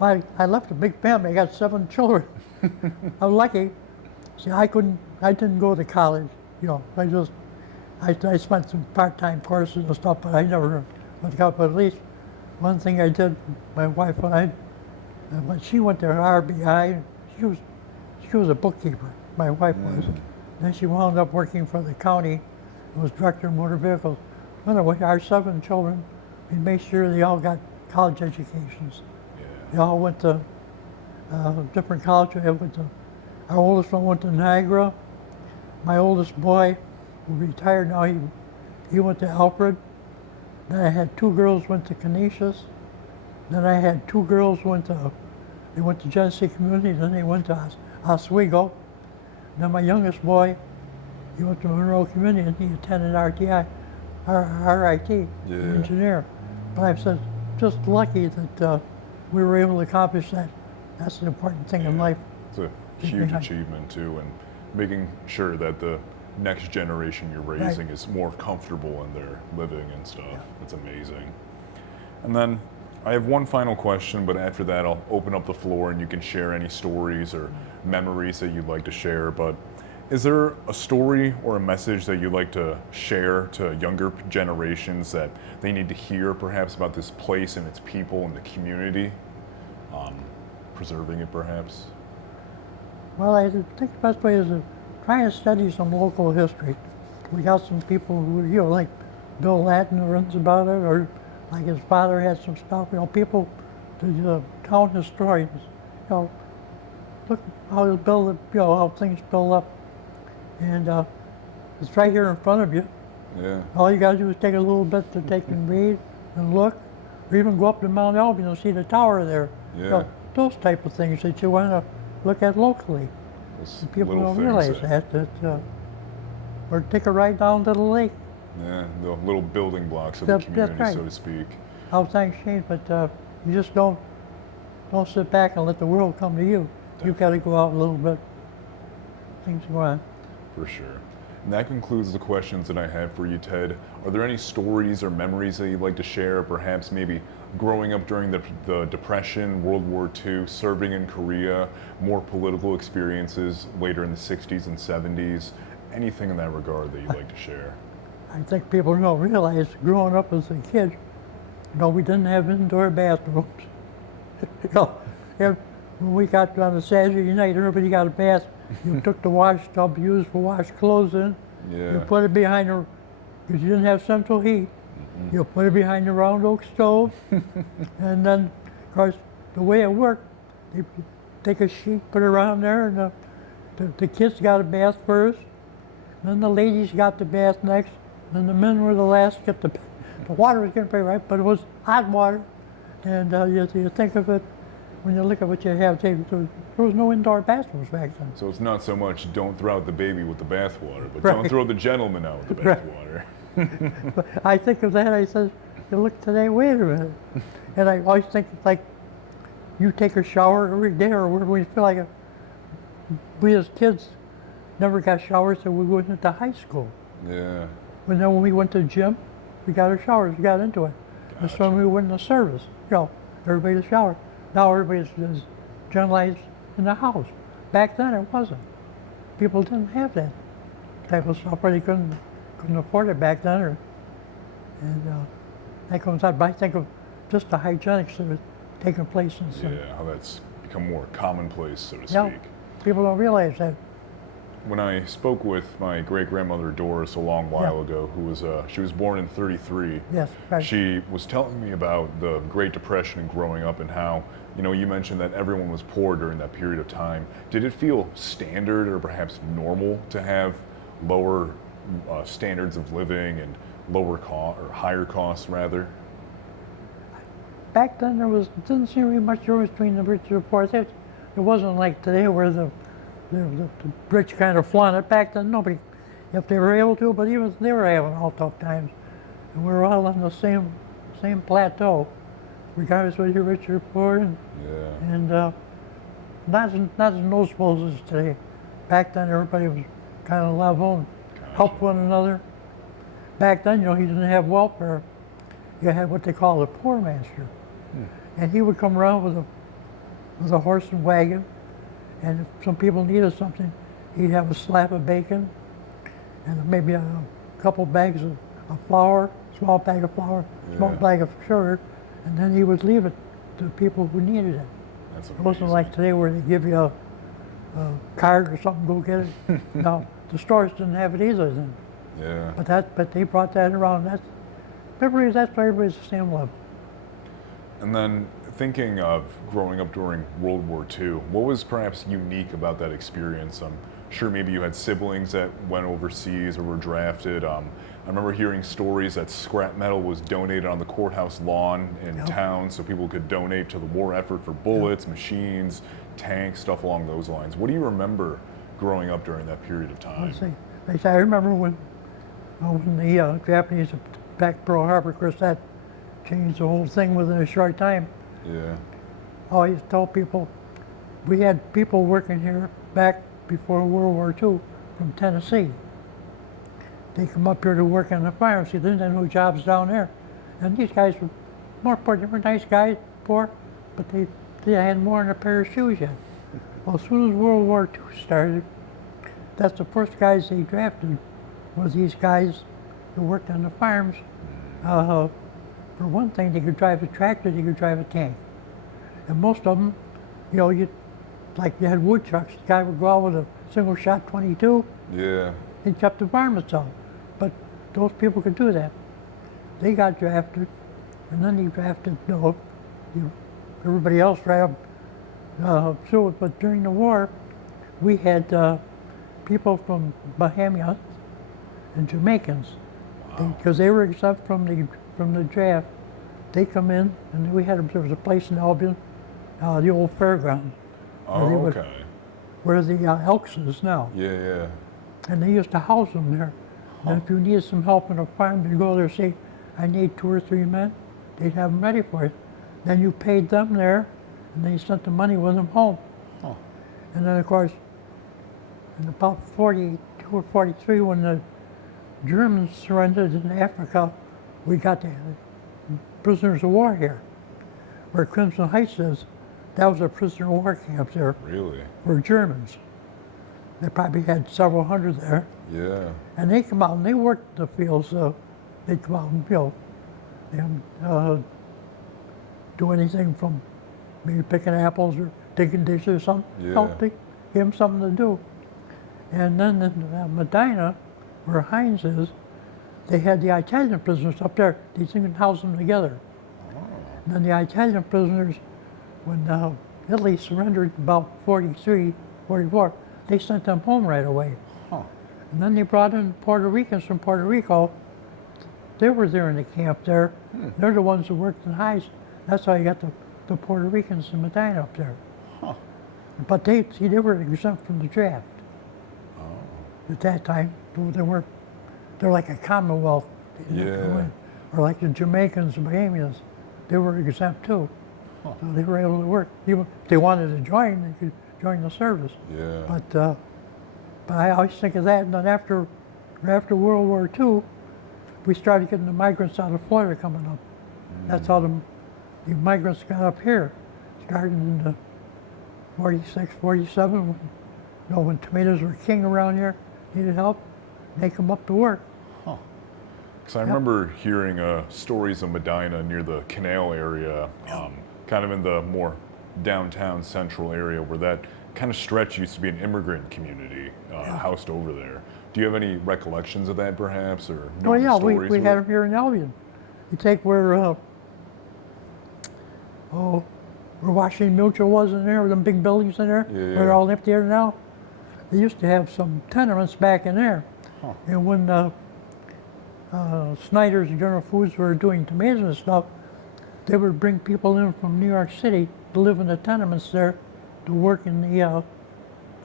I left a big family. I got 7 children. I was lucky. See, I didn't go to college. I spent some part-time courses and stuff, but I never went to college. But at least one thing I did, my wife and I, when she went to RBI, she was a bookkeeper. My wife was. Then she wound up working for the county. Was director of motor vehicles. Anyway, our 7 children, we made sure they all got college educations. Yeah. They all went to different colleges. Our oldest one went to Niagara. My oldest boy, who retired now, he went to Alfred. Then I had 2 girls went to Canisius. Then I had 2 girls went to Genesee Community. Then they went to Oswego. Then my youngest boy, he went to Monroe Community and he attended RIT, engineer. But I'm just lucky that we were able to accomplish that. That's the important thing in life. It's a huge achievement too, and making sure that the next generation you're raising is more comfortable in their living and stuff. It's amazing. And then I have one final question, but after that I'll open up the floor and you can share any stories or memories that you'd like to share. But is there a story or a message that you'd like to share to younger generations that they need to hear perhaps about this place and its people and the community? Preserving it perhaps? Well, I think the best way is to try and study some local history. We got some people who, like Bill Ladden who runs about it, or like his father had some stuff, people, the town historians, look how how things build up. And It's right here in front of you. Yeah. All you gotta do is take a little bit to take and read and look, or even go up to Mount Albion and see the tower there. Yeah. So those type of things that you want to look at locally. Those People little don't things realize or take a ride down to the lake. Yeah, the little building blocks of the That's community, right. so to speak. How things change, but you just don't sit back and let the world come to you. You got to go out a little bit. Things go on. For sure. And that concludes the questions that I have for you, Ted. Are there any stories or memories that you'd like to share? Perhaps maybe growing up during the Depression, World War II, serving in Korea, more political experiences later in the 60s and 70s? Anything in that regard that you'd like to share? I think people don't realize growing up as a kid, we didn't have indoor bathrooms. When we got on a Saturday night, everybody got a bath. You took the wash tub used for wash clothes in. Yeah. You put it behind because you didn't have central heat. Mm-hmm. You put it behind the round oak stove. And then, of course, the way it worked, you take a sheet, put it around there, and the kids got a bath first. Then the ladies got the bath next. Then the men were the last to get the water was getting pretty right, but it was hot water. And you think of it, when you look at what you have, there was no indoor bathrooms back then. So it's not so much don't throw out the baby with the bathwater, but Right. don't throw the gentleman out with the bathwater. But I think of that, I said, you look today, wait a minute. And I always think, like, you take a shower every day, or we feel like we as kids never got showers, so we went into high school. Yeah. But then when we went to the gym, we got our showers, we got into it. And so when we went into service, everybody to shower. Now everybody's generalized in the house. Back then it wasn't. People didn't have that type of stuff, or they couldn't afford it back then. And that comes out. But I think of just the hygienics that was taking place since then. Yeah, how that's become more commonplace, so to Yeah, speak. people don't realize that. When I spoke with my great-grandmother Doris a long while ago, she was born in 33. Yes, right. She was telling me about the Great Depression and growing up, and how, you mentioned that everyone was poor during that period of time. Did it feel standard or perhaps normal to have lower standards of living and higher costs rather? Back then didn't seem to be much difference between the rich and the poor. It wasn't like today where the rich kind of flaunt it. Back then, nobody, if they were able to, but even they were having all tough times. And we were all on the same plateau, regardless whether you're rich or poor. And not as noticeable as today. Back then, everybody was kind of level and helped one another. Back then, you didn't have welfare. You had what they call a poor master. And he would come around with a horse and wagon. And if some people needed something, he'd have a slab of bacon and maybe a couple bags of flour, small bag of flour, small bag of sugar, and then he would leave it to people who needed it. That's It wasn't like today where they give you a card or something, go get it. No, the stores didn't have it either then. Yeah. But they brought that around. That's why everybody's the same level. And then thinking of growing up during World War II, what was perhaps unique about that experience? I'm sure maybe you had siblings that went overseas or were drafted. I remember hearing stories that scrap metal was donated on the courthouse lawn in town so people could donate to the war effort for bullets, machines, tanks, stuff along those lines. What do you remember growing up during that period of time? I remember when the Japanese attacked Pearl Harbor. Of course, that changed the whole thing within a short time. Yeah. I always tell people, we had people working here back before World War II from Tennessee. They come up here to work on the farm. See, there's no jobs down there. And these guys were more poor. They were nice guys, poor, but they had more than a pair of shoes yet. Well, as soon as World War II started, that's the first guys they drafted were these guys who worked on the farms. For one thing, they could drive a tractor, they could drive a tank. And most of them, you had wood trucks. The guy would go out with a single shot 22. Yeah. He kept the farm itself. But those people could do that. They got drafted, and then they drafted everybody else right up through it. But during the war, we had people from Bohemia and Jamaicans, Wow. because they were exempt from the draft. They come in, and there was a place in Albion, the old fairground, where they Oh, would, okay. where the Elks is now, Yeah, yeah. and they used to house them there. And if you needed some help in a farm, you'd go there and say, I need 2 or 3 men. They'd have them ready for you. Then you paid them there, and they sent the money with them home. Huh. And then, of course, in about 42 or 43, when the Germans surrendered in Africa, we got the prisoners of war here. Where Crimson Heights is, that was a prisoner of war camp there Really? for Germans. They probably had several hundred there. Yeah. And they come out and they worked the fields. They'd come out and, and do anything from maybe picking apples or digging ditches or something. Yeah. They give them something to do. And then in Medina, where Heinz is, they had the Italian prisoners up there. They didn't house them together. Oh. And then the Italian prisoners, when Italy surrendered about 43, 44, they sent them home right away. Huh. And then they brought in Puerto Ricans from Puerto Rico. They were there in the camp there. They're the ones who worked in Heinz. That's how you got the Puerto Ricans in Medina up there. Huh. But they were exempt from the draft. Oh. At that time, they're like a Commonwealth. They didn't have to Yeah. win. Or like the Jamaicans and Bahamians, they were exempt too. Huh. So they were able to work. Even if they wanted to join, they could join the service. Yeah. But I always think of that. And then after World War II, we started getting the migrants out of Florida coming up. That's how the migrants got up here. Started in the 46, 47, when tomatoes were king around here, needed help, they come up to work. Huh. Because I remember hearing stories of Medina near the canal area, kind of in the more downtown central area where that kind of stretch used to be an immigrant community housed over there. Do you have any recollections of that perhaps, or know Oh yeah, stories we of had it? them here in Albion. You take where Washington Mutual was in there, with them big buildings in there, Yeah, where yeah. they're all empty there now. They used to have some tenements back in there. Huh. And when Snyder's and General Foods were doing tomatoes and stuff, they would bring people in from New York City to live in the tenements there, to work in the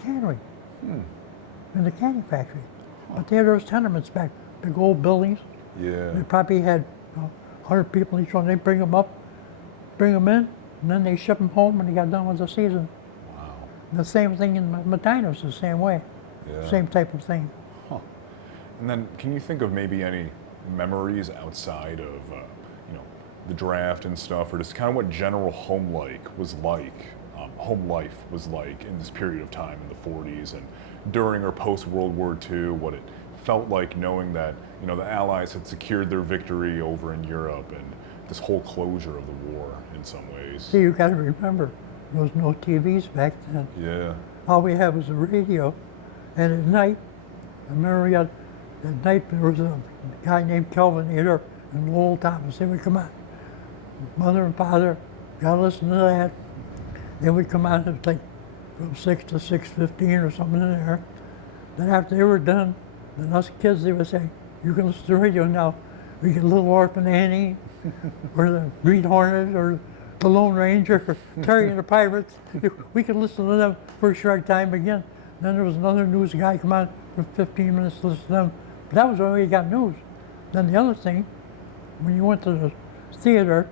cannery, in the canning factory. But they had those tenements back, big old buildings. Yeah. They probably had 100 people in each one. They bring them up, bring them in, and then they ship them home when they got done with the season. Wow. And the same thing in Medina was the same way, Yeah. same type of thing. Huh. And then, can you think of maybe any memories outside of, the draft and stuff, or just kind of what general home life was like in this period of time in the 40s and during or post World War II? What it felt like knowing that the Allies had secured their victory over in Europe, and this whole closure of the war in some ways. See, you got to remember, there was no TVs back then. Yeah. All we had was the radio, and at night, I remember at night there was a guy named Kelvin Eater and Lowell Thomas. They would come out, mother and father, gotta listen to that. They would come out at like from 6 to 6:15 or something in there. Then after they were done, then us kids, they would say, you can listen to the radio now. We get Little Orphan Annie, or the Green Hornet, or the Lone Ranger, or Terry and the Pirates. We could listen to them for a short time again. Then there was another news guy come on for 15 minutes to listen to them. But that was when we got news. Then the other thing, when you went to the theater,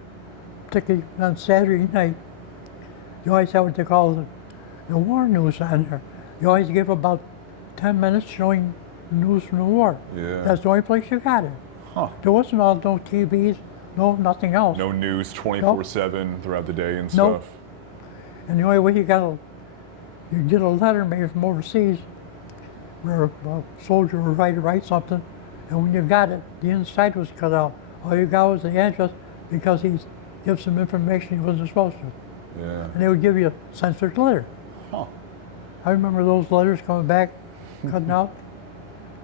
particularly on Saturday night, you always had what they call the war news on there. You always give about 10 minutes showing news from the war. Yeah. That's the only place you got it. Huh. There wasn't no TVs, nothing else. No news 24/7 throughout the day and Nope. stuff. And the only way you get a letter maybe from overseas, where a soldier would write something, and when you got it, the inside was cut out. All you got was the address, because he gives some information he wasn't supposed to. Yeah. And they would give you a censored letter. Huh. I remember those letters coming back, cutting out.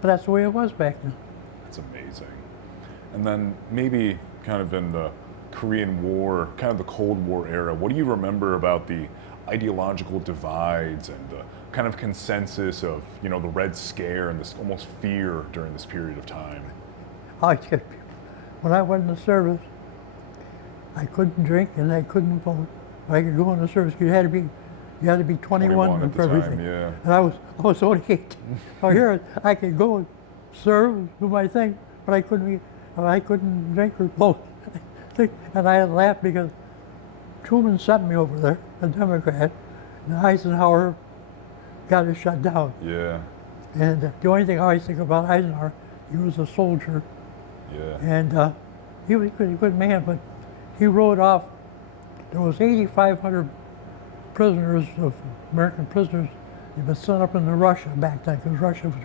But that's the way it was back then. That's amazing. And then maybe kind of in the Korean War, kind of the Cold War era, what do you remember about the ideological divides and the kind of consensus of, you know, the Red Scare and this almost fear during this period of time? I tell people, when I went in the service, I couldn't drink and I couldn't vote. I could go in the service. You had to be 21 at for the everything. time, yeah. And I was only 18. So here I could go and serve, do my thing, but I couldn't drink or vote. And I laughed because Truman sent me over there, a Democrat, and Eisenhower got it shut down. Yeah, And the only thing I always think about Eisenhower, he was a soldier, yeah. and he was a good man, but he rode off. There was 8,500 prisoners, of American prisoners, that been sent up into Russia back then, because Russia was,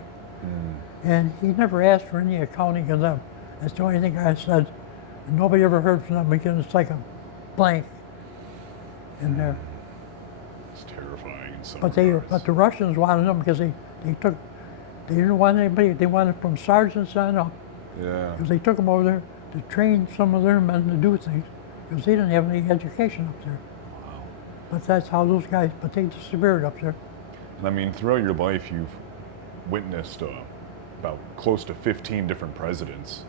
and he never asked for any accounting of them. That's the only thing I said. And nobody ever heard from them because it's like a blank in there. It's terrifying in some But regards. the Russians wanted them because they didn't want anybody. They wanted from sergeants on up, Yeah, because they took them over there to train some of their men to do things, because they didn't have any education up there. wow. But that's how those guys. But they disappeared up there. And I mean, throughout your life, you've witnessed about close to 15 different presidents.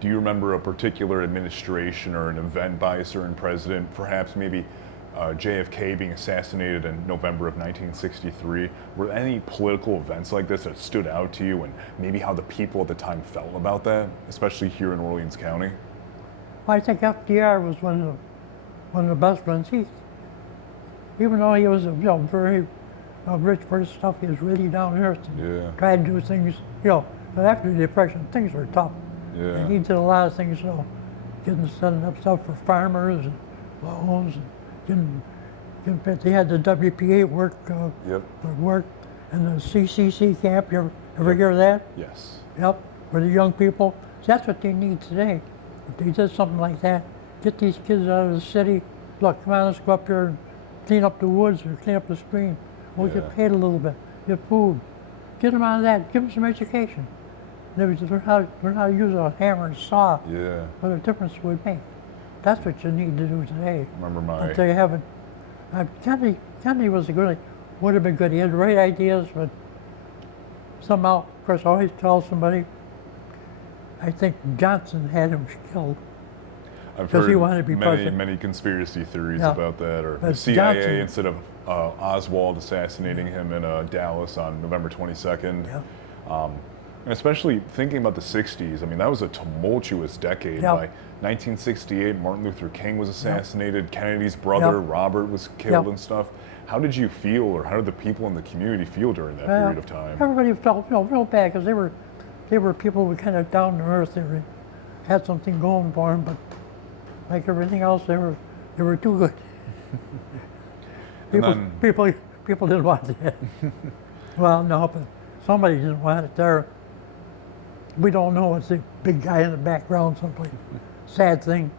Do you remember a particular administration or an event by a certain president, perhaps maybe JFK being assassinated in November of 1963? Were there any political events like this that stood out to you, and maybe how the people at the time felt about that, especially here in Orleans County? Well, I think FDR was one of the best ones. Even though he was a very rich person, stuff, he was really down to earth. Yeah. Tried to do things, but after the Depression, things were tough. Yeah. And he did a lot of things, setting up stuff for farmers and loans, and they had the WPA work, Yep. and the CCC camp. You ever hear of that? Yes. Yep, for the young people. So that's what they need today. If they did something like that, get these kids out of the city. Look, come on, let's go up here and clean up the woods or clean up the stream. We'll Yeah. get paid a little bit, get food. Get them out of that, give them some education. Learn how to use a hammer and saw, Yeah. what a difference it would make. That's what you need to do today. Remember But they haven't. Kennedy was a good, would have been good. He had the right ideas, but somehow, of course, I always tell somebody, I think Johnson had him killed. I've 'Cause he heard wanted to be many, president. many conspiracy theories Yeah. about that, or the But CIA Johnson- instead of Oswald assassinating him in Dallas on November 22nd. Yeah. And especially thinking about the 60s, I mean, that was a tumultuous decade. Yeah. By 1968, Martin Luther King was assassinated, Kennedy's brother, Yeah. Robert, was killed Yeah. and stuff. How did you feel, or how did the people in the community feel during that Well, period of time? Everybody felt real bad because they were people who were kind of down to earth. Had something going for them, but like everything else, they were too good. And people didn't want that. Well, no, but somebody didn't want it there. We don't know. It's a big guy in the background someplace. Sad thing.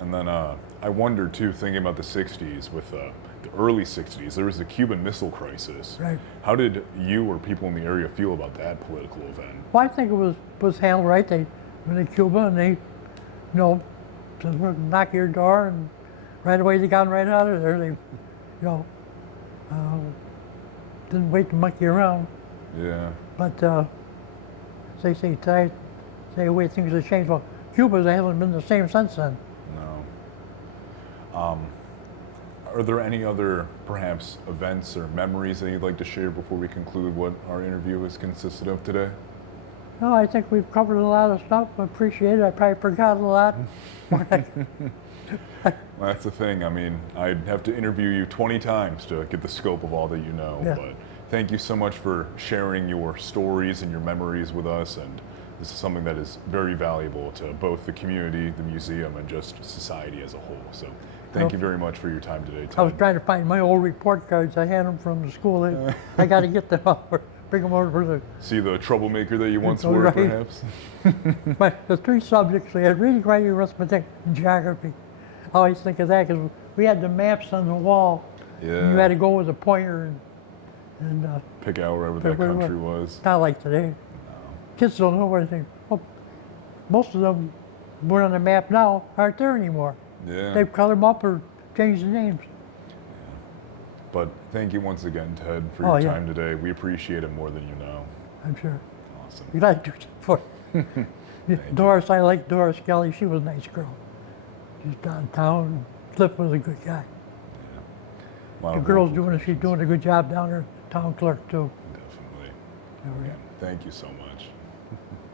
And then I wonder too, thinking about the 60s, with the early 60s, there was the Cuban Missile Crisis. Right. How did you or people in the area feel about that political event? Well, I think it was handled right. They went to Cuba and they, said, we'll knock your door, and right away they got right out of there. They, didn't wait to monkey around. Yeah. But they say today, the way things have changed. Well, Cuba hasn't been the same since then. No. Are there any other, perhaps, events or memories that you'd like to share before we conclude what our interview has consisted of today? No, I think we've covered a lot of stuff. I appreciate it. I probably forgot a lot. Well, that's the thing. I mean, I'd have to interview you 20 times to get the scope of all that you know. Yeah. But thank you so much for sharing your stories and your memories with us. And this is something that is very valuable to both the community, the museum, and just society as a whole. So thank you very much for your time today, Ted. I was trying to find my old report cards. I had them from the school. I got to get them out. Bring them over for the. See the troublemaker that you once Oh, were, right. perhaps? The three subjects we had: reading, writing, arithmetic, and geography. I always think of that because we had the maps on the wall. Yeah. And you had to go with a pointer and Pick out wherever that pick where it country was. was. not like today. Kids don't know anything. Well, most of them weren't on the map now aren't there anymore. Yeah. They've cut them up or changed the names. But thank you once again, Ted, for Oh, your yeah. time today. We appreciate it more than you know. I'm sure. Awesome. You got to do something for Doris, I like Doris Kelly. She was a nice girl. She's downtown. Cliff was a good guy. Wow, The girl's she's doing a good job down there, town clerk too. Definitely. All right. Thank you so much.